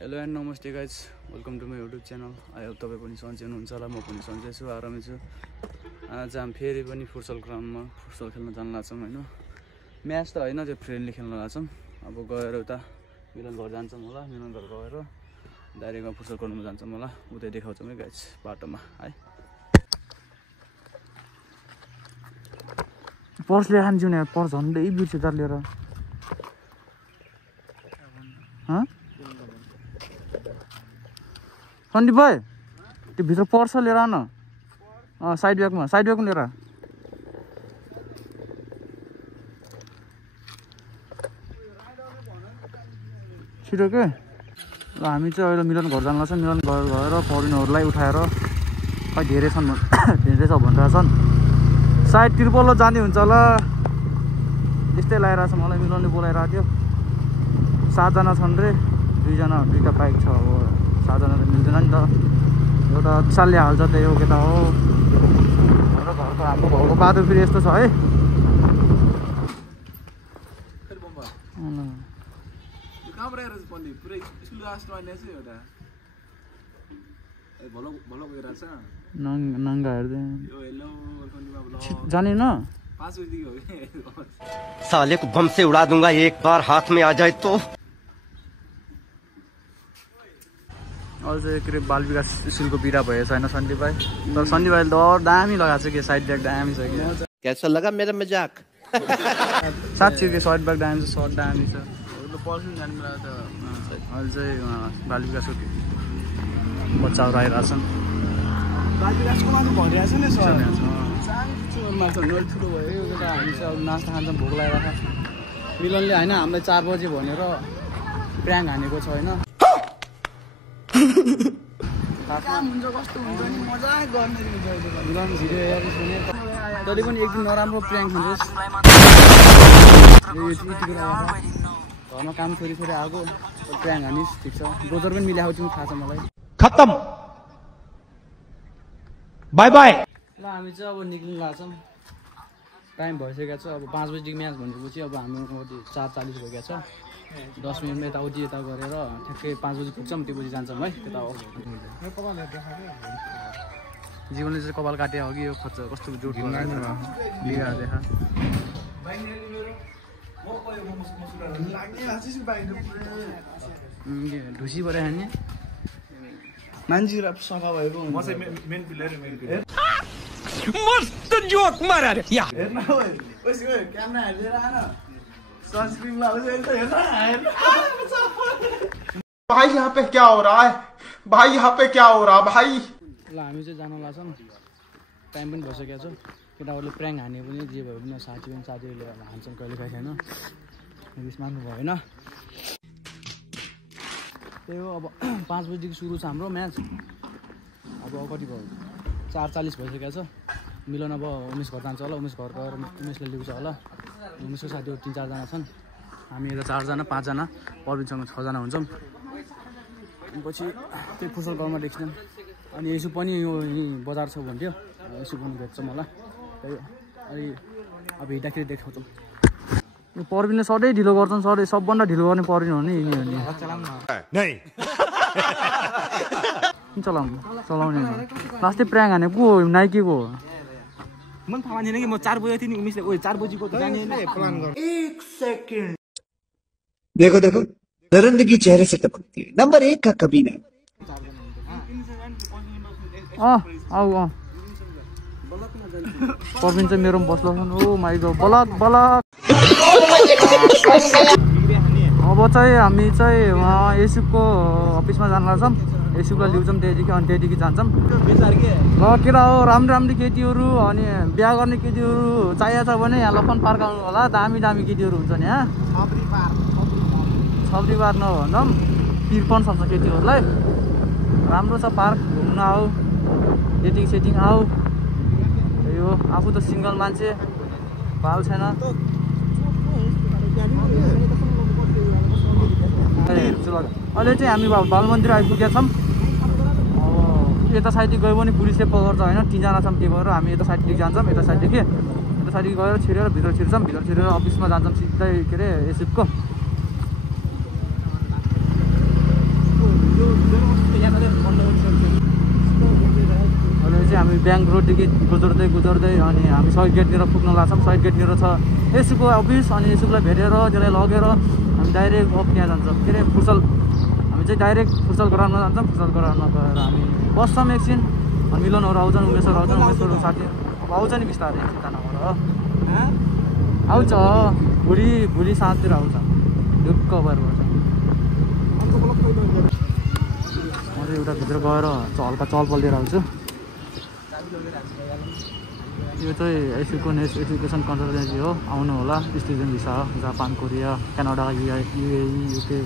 Hello and namaste guys, welcome to my YouTube channel. I hope तपाईँ पनि सन्चै हुनुहुन्छ होला, म पनि सन्चै छु, आरामै छु। आज हामी फेरि पनि फुटसल ग्राउन्डमा फुटसल खेल्न जान लाग्छौँ होइन। म्याच त होइन, त्यो फ्रेन्डली खेल्न लाग्छौँ। अब गएर उता मिलन घर जान्छौँ होला, मिलन घर गएर डाइरेक्टमा फुटसल गर्नु जान्छौँ होला। उतै देखाउँछौँ है गाइज बाटोमा है। पर्स लिएर खान्छु नि, पर्स झन्डै बिर्स्यो त लिएर। सन्दीप भाइ त्यो भित्र पर्छ लिएर आउन। साइड ब्यागमा लिएर छिटो के। ल हामी चाहिँ अहिले मिलन घर जान लाग्छ। मिलन घर गएर परिनहरूलाई उठाएर खै धेरै छन् धेरै छ भनिरहेको छन्। सायद त्रिपल्लो जाने हुन्छ होला त्यस्तै लगाइरहेको छ। मलाई मिलनले बोलाइरहेको थियो। 7 जना छन् रे, दुईटा बाइक छ। अब 7 जना त मिल्दैन नि त, एउटा विशालले हाल्छ त्यही हो केटा हो। र घरको हाम्रो घरको बाटो फेरि यस्तो छ है। नङ्गा हेर्दै जाने न। साले को बम से उड़ा दूंगा एक बार हाथ में आ जाए तो। अहिले चाहिँ के अरे बाल विकास स्कुलको बिदा भएछ होइन सन्दीप भाइ। तर सन्दीप भाइले त दामी लगाएको छ कि साइड ब्याग दामी छ कि। कैसा लगा मेरा मजाक? साँच्ची कि साइड ब्याग दामी छ, सर्ट दामी छ। अहिले चाहिँ बाल विकासको बच्चाहरू आइरहेको छन्। बाल विकासको मात्र भनिरहेको छ नि सर। ठुलो भयो एउटा हामी चाहिँ अब नास्ता खान्छौँ, भोक लगाइरहेको छ। मिलनले होइन हामीलाई 4 बजे भनेर प्र्याङ हानेको छ होइन। काम हुन्छ कस्तो हुन्छ नि, मजाक गर्ने तैँले पनि एक दिन नराम्रो प्र्याङ खान्छस्। घरमा काम छोरी आएको प्र्याङ हानिस्, ठिक छ। रोजर पनि मिलाएको तिमी थाहा छ मलाई। खत्म, बाई बाई। ल हामी चाहिँ अब निक्लिनु लाग्छौँ। टाइम भइसकेको छ। अब 5 बजीदेखि म्याच भनेपछि अब हाम्रो 4:40 भइसकेको छ। 10 मिनटमा यताउति गरेर ठ्याक्कै 5 बजी पुग्छौँ। त्यो बजी जान्छौँ है त्यता हो। जीवनले चाहिँ कपाल काट्यो हो कि यो खोज्छ कस्तो जोड देखा ढुसी पऱ्यो खाने मान्छे सफा भएको मस्त जोक मारा रे या। क्यामेरा हेरेर आएन, सनस्क्रिन लगाउँछ हेर्न। भाई यहाँ पे क्या हो रहा है, भाई यहाँ पे क्या हो रहा है भाई। ल हामी चाहिँ जानु लाग्छौँ। टाइम पनि भइसकेको छ। केटाहरूले प्र्याङ हाने पनि जे भयो पनि साथीहरूले हान्छन् कहिले काहीँ छैन। बिस मान्नु भएन। त्यही हो। अब 5 बजीदेखि सुरु छ हाम्रो म्याच। अब कति भयो, 4:40 भइसकेको छ। मिलन अब उमेश घर जान्छ होला। उमेश घर गएर उमेशले ल्याउँछ होला। उमेशको साथीहरू 3-4 जना छन्। हामी यता 4 जना 5 जना, परबिनसँग 6 जना हुन्छौँ। पछि त्यही फुटसल ग्राउन्डमा देख्छौँ। अनि यसो पनि यो बजार छ भन्थ्यो, यसो पनि भेट्छौँ होला। त्यही अनि अब हिँड्दाखेरि देखाउँछौँ। यो परबिनले सधैँ ढिलो गर्छन्। सधैँ सबभन्दा ढिलो गर्ने परबिन हो नि यिनी हो नि। किन चलाउने लास्टै प्र्याङ हाने को हो, नाइकीको हो। मन थाहा थिएन कि म 4 बजे थिएँ नि। उमेशले 4 बजीको जाने प्लान गर्नु। 1 सेकेन्ड देखो दरिंदगी की चेहरे से टपकती है। नंबर 1 का कबीना। परबिन चाहिँ मेरो बस्लो छन्। ओ माइ गॉड, बलक। अब चाहिँ हामी चाहिँ उहाँ एसुको अफिसमा जान लाग्छौँ। एसुको ल्याउँछौँ त्यहाँदेखि, अनि त्यहाँदेखि जान्छौँ। ल केटा हो, राम्रो केटीहरू अनि बिहा गर्ने केटीहरू चाहिएको छ भने यहाँ लखन पार्क आउनु होला। दामी केटीहरू हुन्छ नि यहाँ। छब्री पार्क नभन्दा पनि पिर पनि सक्छ केटीहरूलाई। राम्रो छ पार्क, घुम्न आऊ, सेटिङ आऊ। यो आफू त सिङ्गल मान्छे, बाल छैन। अहिले चाहिँ हामी बाल मन्दिर आइपुगेका छौँ। अब यता साइडदेखि गयो भने पुलिसले पक्र्छ होइन। 3 जना छौँ, त्यही भएर हामी यता साइडदेखि जान्छौँ। यता साइडदेखि गएर छिरेर भित्र छिर्छौँ। अफिसमा जान्छौँ सिधै के अरे एसिपको। अहिले चाहिँ हामी ब्याङ्क रोडदेखि गुजर्दै अनि हामी सहिद गेटनिर पुग्न लाग्छौँ। सहिद गेटनिर छ एसुको अफिस अनि एसुकोलाई भेटेर त्यसलाई लगेर हामी डाइरेक्ट त्यहाँ जान्छौँ के अरे फुर्सल। हामी चाहिँ डाइरेक्ट फुर्सल गराउन जान्छौँ। फुर्सल गराउन गएर हामी बस्छौँ एकछिन अनि मिलनहरू आउँछन् उमेशहरू साथी अब आउँछ नि बिस्तारै चिन्ता नगर आउँछ भोलि साँझतिर आउँछ ढुक्क भएर बस्छ। म चाहिँ एउटा भित्र गएर हल्का चलपल लिएर आउँछु। यो चाहिँ एजुकेसन कन्सल्टेन्सी हो आउनु होला। स्टुडेन्ट भिसा हो Japan Korea Canada UAE UK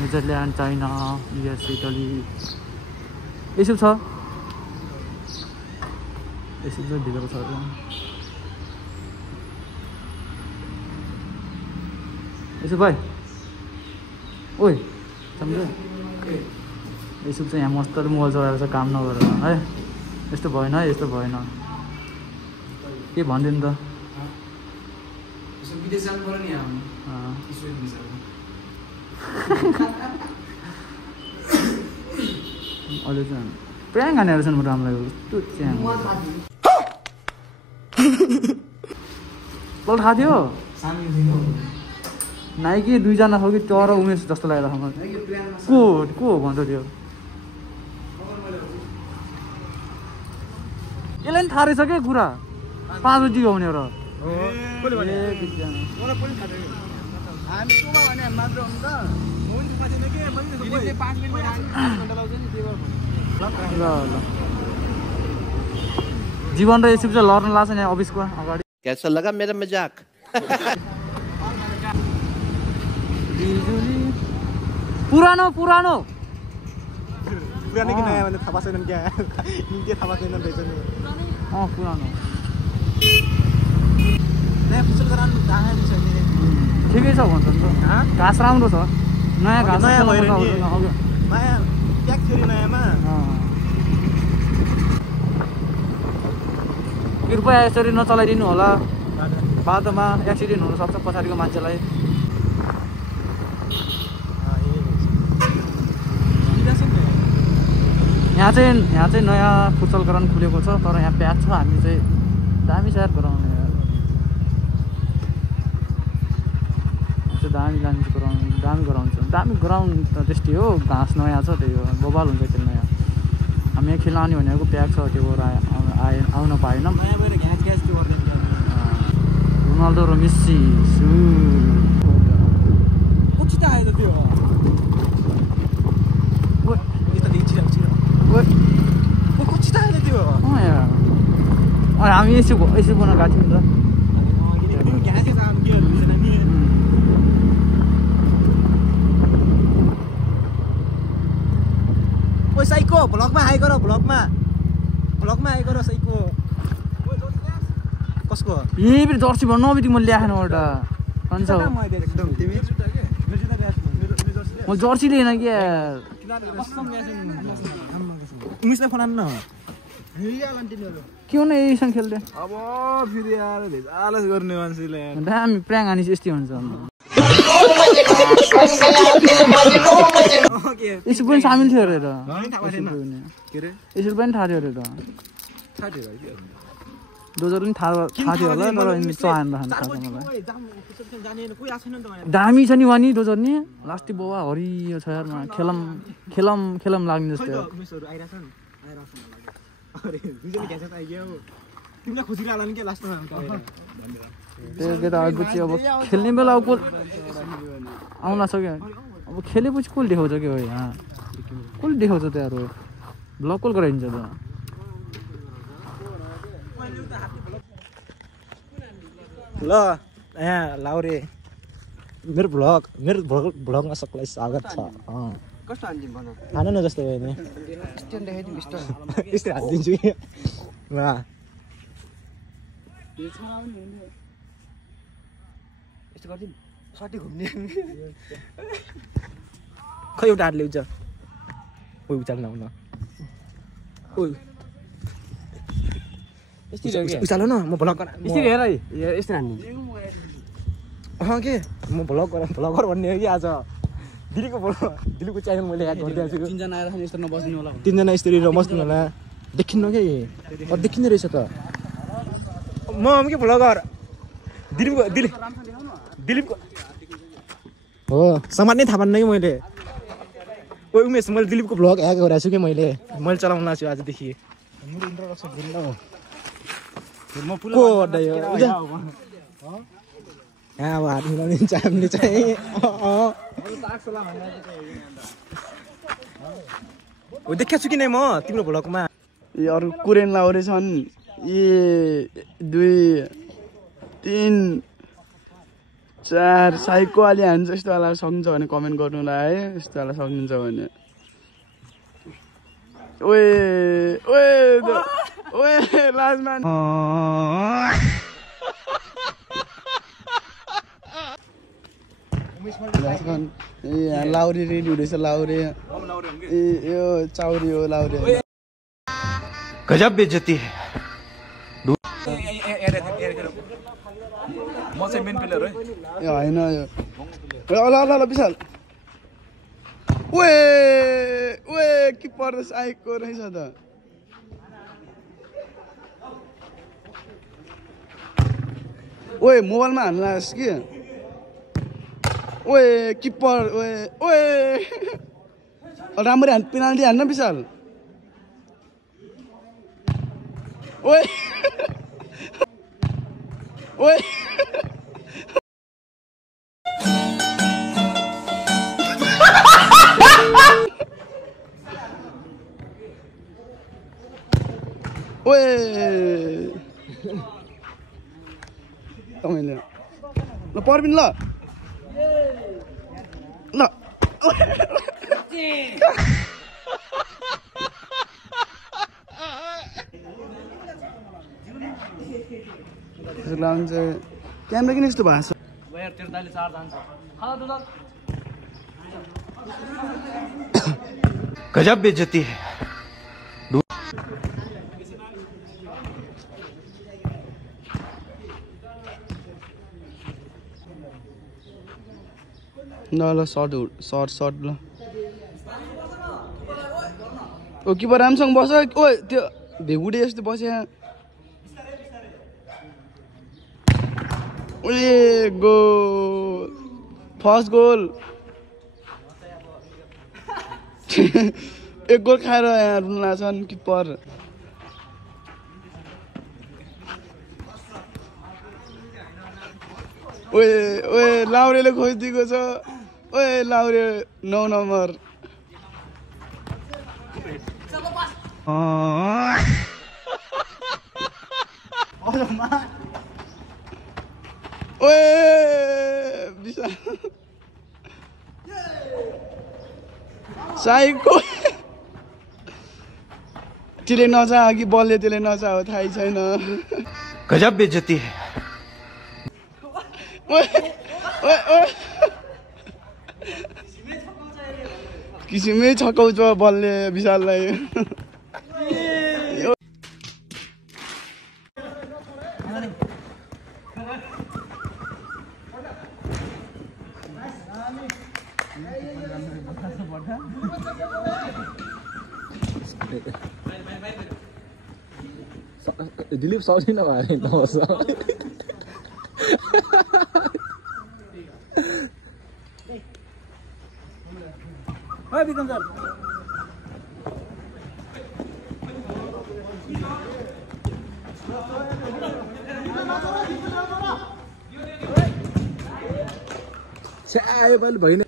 Netherlands China US Italy यसो छ। यसो चाहिँ भित्र छ यसो भाइ ओइ सम्झ्यो यसो चाहिँ यहाँ मस्त मोबाइल चलाएर चाहिँ काम नगरेर है यस्तो भएन है यस्तो भएन के भनिदिनु त विदेश जानु पर्यो नि अहिले चाहिँ प्र्याङ हानेर छन् रामलाई कस्तो च्याङ बल थाहा थियो नाइकी दुईजना हो कि तर उमेश जस्तो लागेको मलाई को भन्छ त्यो यसलाई नि थाहा रहेछ क्या कुरा 5 बजी आउने र ल जीवन र यसो चाहिँ लड्न लाग्छ नि अफिसको अगाडि। कैसा लगा मेरा मजाक? पुरानो पुरानो कि नयाँ भने थाहा छैनन् क्या के थाहा छैनन् रहेछ नि पुरानो नयाँ फुसल गराउनु ठिकै छ भन्छ नि घाँस राम्रो छ नयाँ घाँस नयाँ भयो नयाँ ट्याग थियो नयाँमा कृपया यसरी नचलाइदिनु होला बाटोमा एक्सिडेन्ट हुनसक्छ पछाडिको मान्छेलाई। यहाँ चाहिँ नयाँ फुटसल ग्राउन्ड खुलेको छ तर यहाँ प्याच छ। हामी चाहिँ दामी सेयर गराउने दामी दामी ग्राउन्ड त त्यस्तै हो घाँस नयाँ छ त्यही हो बबाल हुन्छ खेल्न यहाँ। हामी यहाँ खेल्न आउने भनेको प्याक छ त्यो आउन पाएनौँ। रोनाल्डो र मेस्सी हामी यसो बनाएर गएको थियौँ नि त साइको भ्लगमा आइगर भ्लगमा आइगर साइको कसको यही पनि जर्सी भन्नु नबित्तिकै मैले ल्याएन एउटा भन्छ म जर्सी लिएन क्या उमेशलाई फोन आउनु न क्यों न यहीसँग खेल्दै अब फेरि आएर आलस गर्ने मान्छेले दामी प्र्याङ हानी यस्तै हुन्छ यसो पनि सामिल थियो अरे यसो पनि थाहा थियो अरे डोजर पनि थाहा थियो होला तर चहान मलाई दामी छ नि वानी डोजर नि लास्टी बाबा हरियो छ यारमा खेलम लाग्ने जस्तो त्यो केटा आएपछि अब खेल्ने बेला अब आउन सक्यो अब खेलेपछि कसले देखाउँछ क्या हो यहाँ कसले देखाउँछ त्यहाँ ब्लग कल गराइदिन्छ त ल यहाँ लाउरे मेरो भ्लगमा सबैलाई स्वागत छ खानु न जस्तो भयो नि यस्तै हालिदिन्छु कि ल खै एउटा हात ल्याउँछ ओइ उचाल्न आउन उचाल न म भ्लग के म भ्लगर भन्ने हो कि आज दिलीपको च्यानल मैले ह्याक गरिदिएको छु तीनजना आएर यस्तो नबस्दिनु होला भन्नु। तीनजना यस्तरी र बस्नु होला देखिन्न के देखिँदो रहेछ त म के भ्लगर दिलीपको हो समाज नै थाहा पान्न कि मैले ओ उमेश मैले दिलीपको भ्लग ह्याक गरेको छु कि मैले चलाउन लाग्छु आजदेखि अब हात मिलाउनु हामीले चाहिँ देखाएको छु कि नै म तिम्रो भ्लगमा यी अरू कोरियन लाउरे छन् 1 2 3 4 साइको अलि हान्छ यस्तो वाला सक्नुहुन्छ भने कमेन्ट गर्नु होला है यस्तो वाला सक्नुहुन्छ भने ओए ओए ओए लाजमान लाउरे रेडी हुँदैछ लाउरे यो चाउरी हो लाउरे गजब बेइज्जती है म चाहिँ मेन प्लेयर है ए हैन यो ल ल ल विशाल ओए ओए किपर साइको रहेछ त ओए मोबाइलमा हाल्नु लाग्छ कि ओए किपर ओए ओए राम्ररी हान पेनाल्टी हान्न विशाल ओए ओए ओए तपाईँले ल पर्बिन ल ल क्यामेरा किन यस्तो भएको छ गजब बेइज्जती है ल ल सर्ट ल ओ किपर राम्रोसँग बस ओ त्यो भेगुडे जस्तो बस्या ए गोल फर्स्ट गोल एक गोल खाएर यहाँ रुन छन् किपर ओए ओए लाउरेले खोजिदिएको छ ओए लाउरे 9 नम्बर ओए विशाल साइको त्यसले नचाह कि बलले त्यसले नचाह हो थाहै छैन गजब बेइज्जती है ओए ओए ओए किसिमै छकाउँछ बलले विशाललाई दिलीप सक्दैन भाइ नहोस् ओए विक्रम सर आयो पालि भएन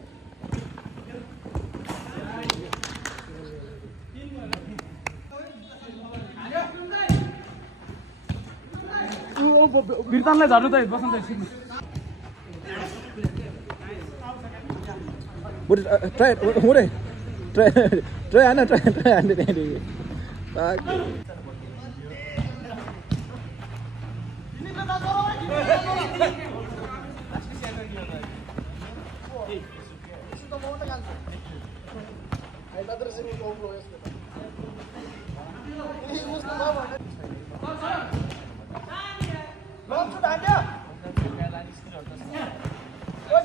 बिर्तानलाई झर्नु त बस्नु त ट्राई हो रे ट्राई हान ट्राई हान्ने त्यहाँदेखि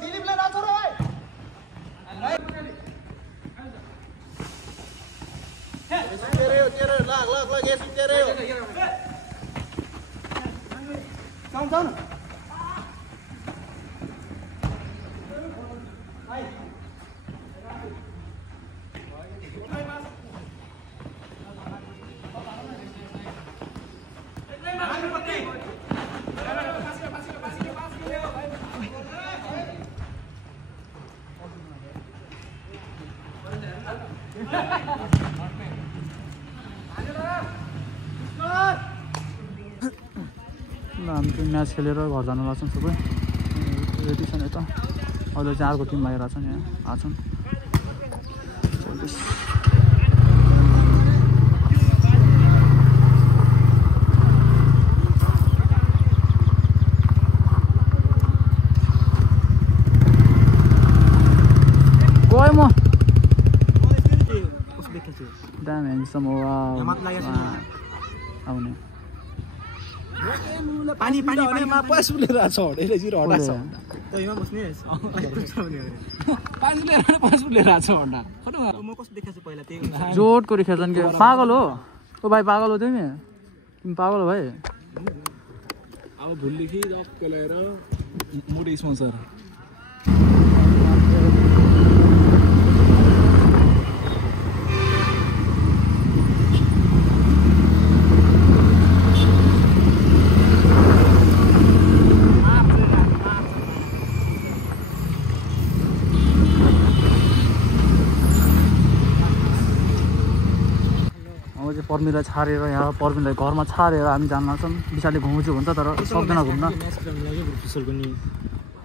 दिलीपलाई नछोड हामी चाहिँ म्याच खेलेर घर जानु लाग्छौँ सबै रेडी छन् यता अहिले चाहिँ अर्को टिम आइरहेको छन् यहाँ आछन् गएँ म दाम ह्यान्डसम हो आउने पानी पानी पानीमा पस उलेर छ हडेले जिरो हडा छ तैमा बस्ने पाँच लिएर आएको छ भन्दा म कस्तो देखाछु पहिला त्यही जोडको खेल्छन् कि पागल हो ओ भाइ पागल हो तिमी तिमी पागल हो भाइ अब भुलदेखि लक्क लिएर मोटे स्पोन्सर पर्मीलाई छाडेर यहाँ पर्मीलाई घरमा छाडेर हामी जान लाग्छौँ पछाडि घुम्छु भन्छ तर सक्दैन घुम्न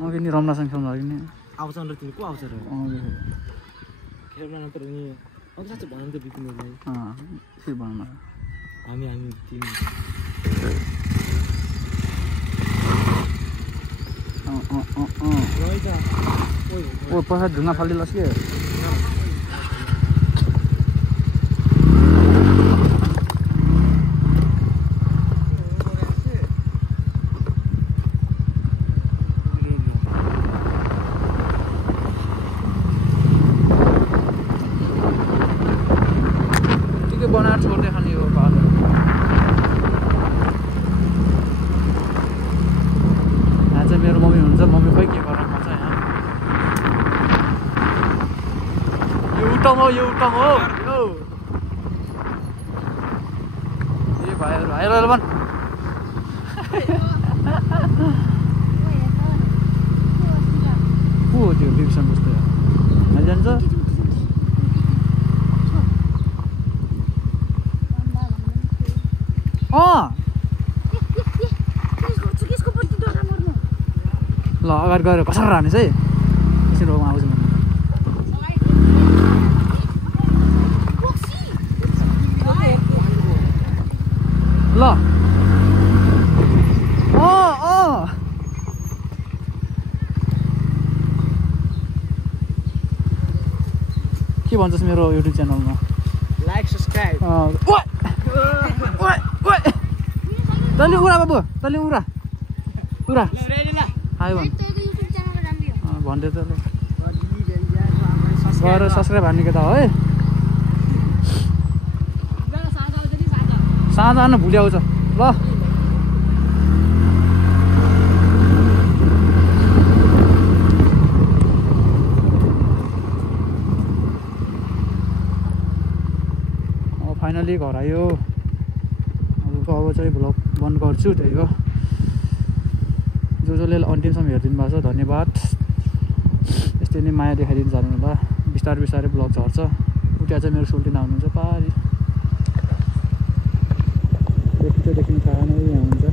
अघि नि रमनासँग खेल्नु अघि नि आउँछ र तिमी को आउँछ र खेल्न नत्र नि अब साँच्चै भन त बिपिनलाई के भन्नु हामी तिमी ओ पछाडि ढुङ्गा फालिदिनुहोस् कि बनाएर छोड्दै खाने हो बाटो यहाँ चाहिँ मेरो मम्मी हुन्छ मम्मी खोइ के गरेर खान्छ यहाँ यो उटम हो ए भाइहरू आएर भन को हो त्यो डिभिसन बस्दै जान्छ ल अगाडि गएर कसरी हानेछ है यसरी रोगमा आउँछ ल के भन्छस् मेरो युट्युब च्यानलमा लाइक सब्सक्राइब तैँले उरा बाबु तैँले उरा आयो भन्दै त गएर सब्सक्राइब हान्ने केटा हो है साँझ आउनु भुलि आउँछ ल फाइनली घर आयो अब चाहिँ भ्लग बन्द गर्छु त्यही हो जसले अन्तिमसम्म हेरिदिनु भएको छ धन्यवाद यस्तै नै माया देखाइदिनु जानु होला बिस्तारै बिस्तारै भ्लग झर्छ उता चाहिँ मेरो सुल्टिन आउनुहुन्छ पारी देखिन्छ देखिन्छ यहाँ हुन्छ